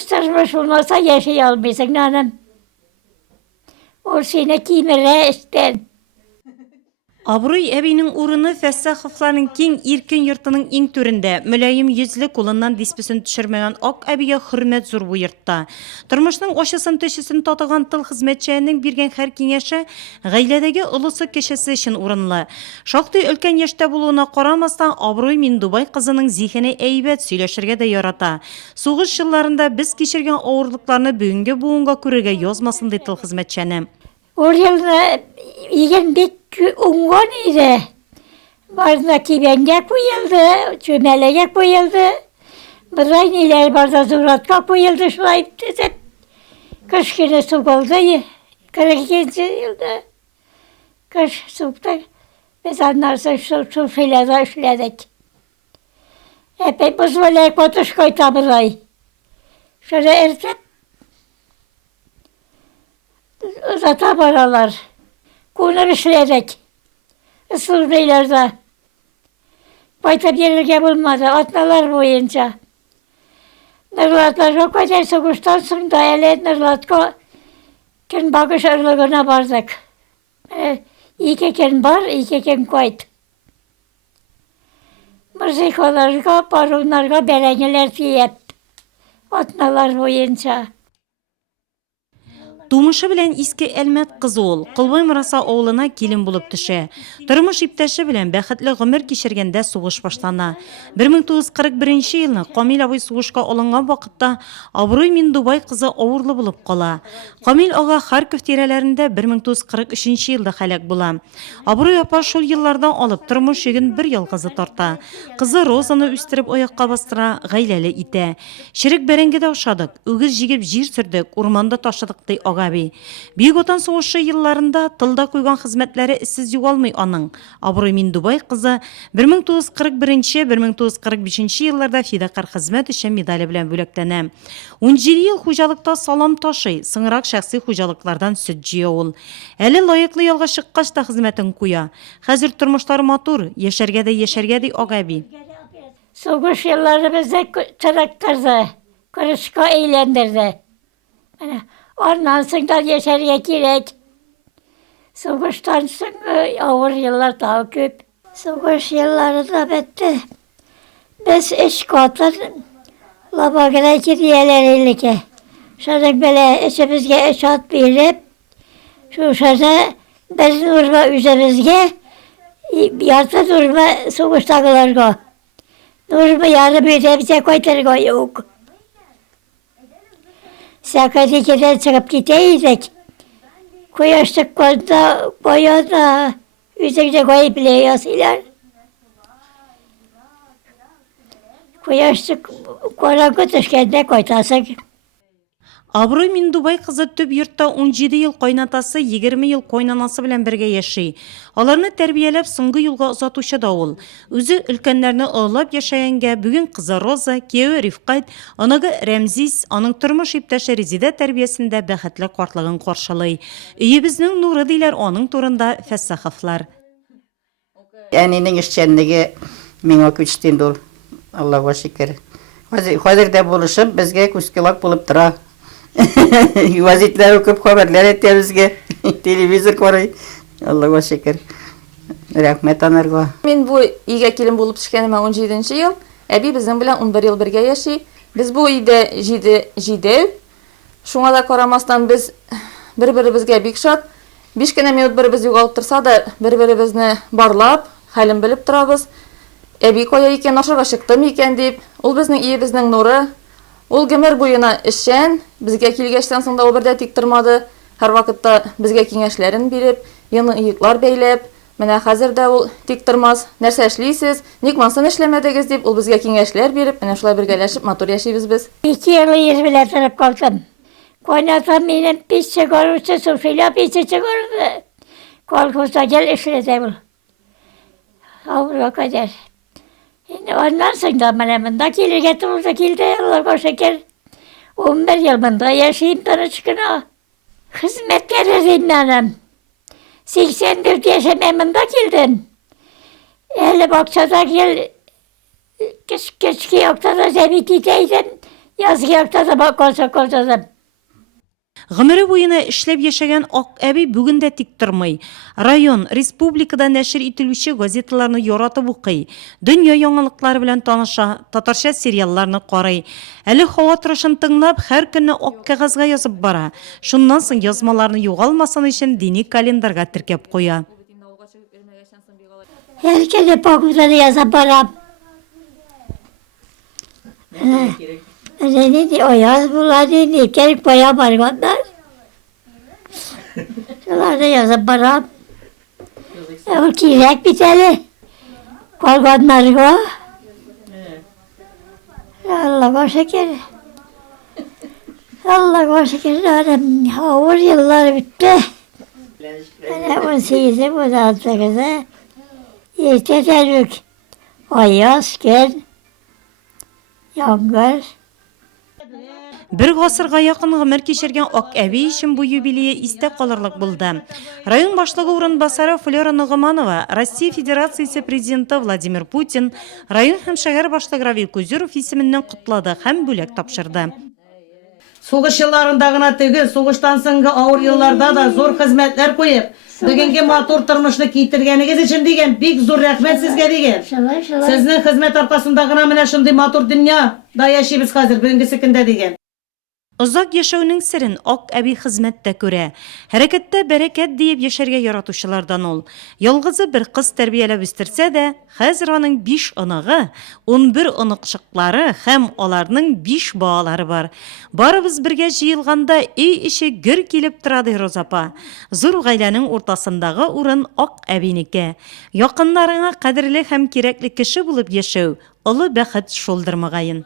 Kıstırmış olmasa yaşayamıyorsun hanım. O seni kimire isten. Abruy əbinin urunu fəssəxıfların keng irkin yurtının eng türünde, mülayim yüzlü kulundan dispüsün düşürmeyen ok əbiye hürmet zor bu yurtta. Turmuşның oşaсын töşüsün tatıgan tıl hizmetçəyinin birgen her kengeşi, gayledegi ulusu keşesi için urunlu. Şaxtı ülken yaşta buluğuna qoramastan Abruy Mindubay kızının zihini eybet söyleşirge de yarata. Soğuş yıllarında biz geçirgen ağırlıklarını buğunga körüge yozmasın tıl hizmetçəyini. O yılda yiyen bir ungon idi. Bazdaki benge koyuldu, çömelege koyuldu. Bıray neler barda zuratka koyuldu, şurayıp desip. Kış günü soğuk oldu, 42. yılda. Kış soğukta biz anlarsa su filede üfledik. Epey buz böyle kotuş koyta bıray. Şöyle ertep uzata paralar. Kunlar işleyerek. Isır beylerde. Bayta bir bulmadı. Atmalar boyunca. Nırlatlar o kadar soğuştan sonra dayalet nırlatko. Ken bakış aralığına vardık. İki ken bar, iki ken koyt. Mızıkolarga, parunlarga berengeler tiyep. Atmalar boyunca. Тумышы белән иске әлмәт кызы ул, Кылбай Мыраса авылына килен булып төшә. Тормыш иптәше белән бәхетле гомер кичергәндә сугыш башлана. 1941 елны Камил абый сугышка алынган вакытта Абруй Миндубай кызы авырлы булып кала. Камил ага Харьков тирәләрендә 1943 елда һәлак була. Абруй апа шул еллардан алып тормыш йөген бер ялгызы тарта. Кызы Розаны үстереп аякка бастыра, гаиләле итә. Ширек бәрәңгедә ошадык, үгез җигеп җир сөрдек, урманда ташыдык ди Агаби. Büyük Vatan Soğuşu yıllarında tılda koygan hizmetleri işsiz yuvalmay anın. Abruy Mindubay kızı 1941-1945 yıllarda fidakar hizmet için medali bilen bölektenə. 17 yıl hujalıkta salam taşıy, sыңırak şəxsi hujalıklardan sütçiye ol. Əli layıklı yolga şıqqaçta hizmetin kuya. Hazır turmuşları matur, yeşergede Agabi. Soğuş yılları bize traktörde, kırışka eğlendirdi. Ondan sonra yaşarıya girek. Soğuştan sonra ağır yıllar daha köp. Soğuş yılları da bitti. Biz iş katır, labagına giriyeleriyle. Şöyle böyle içimizde iş at verip, şu şöyle biz durma üzerimizde, yardım durma soğuştakılarga. Durma yardım bize koytarga yok. Sakarya'dan çıkıp gideydik. Koyaştık koyada üzerine koyup biliyorlar. Koyaştık koranı düşkende koytasık. Abruy Mindubay kızı tüp yurtta 17 yıl koynatası, 20 yıl koynanası bilen birge yaşay. Alarını terbiyelep sıngı yılga uzatuşa da ol. Özü ülkenlerini ağlap yaşayanga bugün kızı Roza, kevi Rifqat, anagı Remziz, anın turmuş iptaşı Rezide terbiyesinde bəxetli qartlığın qarşılay. Üyebiznin nuru deyler onun turunda fəssəxaflar. Әненің ішчәндігі мен өкүчтен дол. Аллаға шекер. Қазірде болышып, бізге күскелак болып тұра. Вазитлер көп хабарлар етті бізге. Телевизор көрей. Аллаға шекер. Рахмет анарға. Мен бұл үйге келін болып түшкеніме 17 ел. Әбі біздің білен 11 ел бірге яшай. Біз бұл үйде жидеу. Шуңа да қарамастан біз бір-бірімізге бик шат. 5 кенә минут бір-біз юғалып тұрса да бір-бірімізні барлап, хәлін біліп тұрабыз. Әбі қоя екен, ашырға шықтым екен деп, ол біздің ие біздің нұры. Ол гөмір бойына ішшен, бізге келгештен соңда ол бірде тек тұрмады. Әр вақытта бізге кеңешлерін беріп, ені иықлар бейлеп, менә хәзірде ол тек тұрмас, нәрсе эшлейсіз, ник мансын эшләмәдегез деп, ол бізге кеңешлер беріп, менә шулай біргәләшіп, матур яшейбіз біз. 2 yıl İzmir'e тұрып қалдым. Koynatam benim pis çıkarırsa sufila pis çıkarırdı. Kolkozda gel işledi bu. Avrupa kadar. Şimdi ondan sonra bana bunda gelir burada geldi Allah'a şeker. 11 yıl bunda yaşayayım tanışkına. Hizmet verirdim benim. 84 yaşamamında geldim. 50 bakçada gel. Keşke yokta da zemiti değdim. Yaz gelip de bak kolsam. Гомере буена эшләп яшәгән Ак әби бүген дә тик тормый. Район, республикада нәшер ителүче газеталарны яратып укый. Дөнья яңалыклары белән таныша, татарча сериалларны карый. Әле һава торышын тыңлап, һәр көнне ак кәгазьгә язып бара. Шуннан соң язмаларны югалмасын өчен дини календарьга теркәп куя. Herkese pakuzları yazıp barab. Dedi o yaz bunlar dedi. Gelip bayağı var onlar. Şunlar da yazıp barab. O kirek bir tane. Kolganlar o. Allah şeker. Allah şeker. Ağır yıllar bitti. Ben 18'e bu da 18'e. Yeterlik. O yaz gel. Yağmur. Бер гасырга якын гомер кичергән Ак әби өчен бу юбилее истә калырлык булды. Район башлыгы урынбасары Флора Нугманова, Россия Федерациясе президенты Владимир Путин, район һәм шәһәр башлыгы Равил Кузеров исеменнән котлады һәм бүләк тапшырды. Сугыш елларында гына түгел, сугыштан соңгы авыр елларда да зур хезмәтләр куеп, бүгенге матур тормышны китергәнегез өчен дигән бик зур рәхмәт сезгә дигән. Сезнең хезмәт аркасында гына менә шундый матур дөньяда яшибез хәзер бүгенге көндә дигән. Озак яшәүнең серен Ак әби хезмәттә күрә. Хәрәкәттә бәрәкәт диеп яшәргә яратучылардан ул. Ялгызы бер кыз тәрбияләп үстерсә дә, хәзер аның 5 оныгы, 11 оныкчыклары һәм аларның 5 балалары бар. Барыбыз бергә җыелганда өй эче гөр килеп тора ди Розапа. Зур гаиләнең уртасындагы урын Ак әбинеке. Якыннарыңа кадерле һәм кирәкле кеше булып яшәү, олы бәхет шулдыр мөгаен.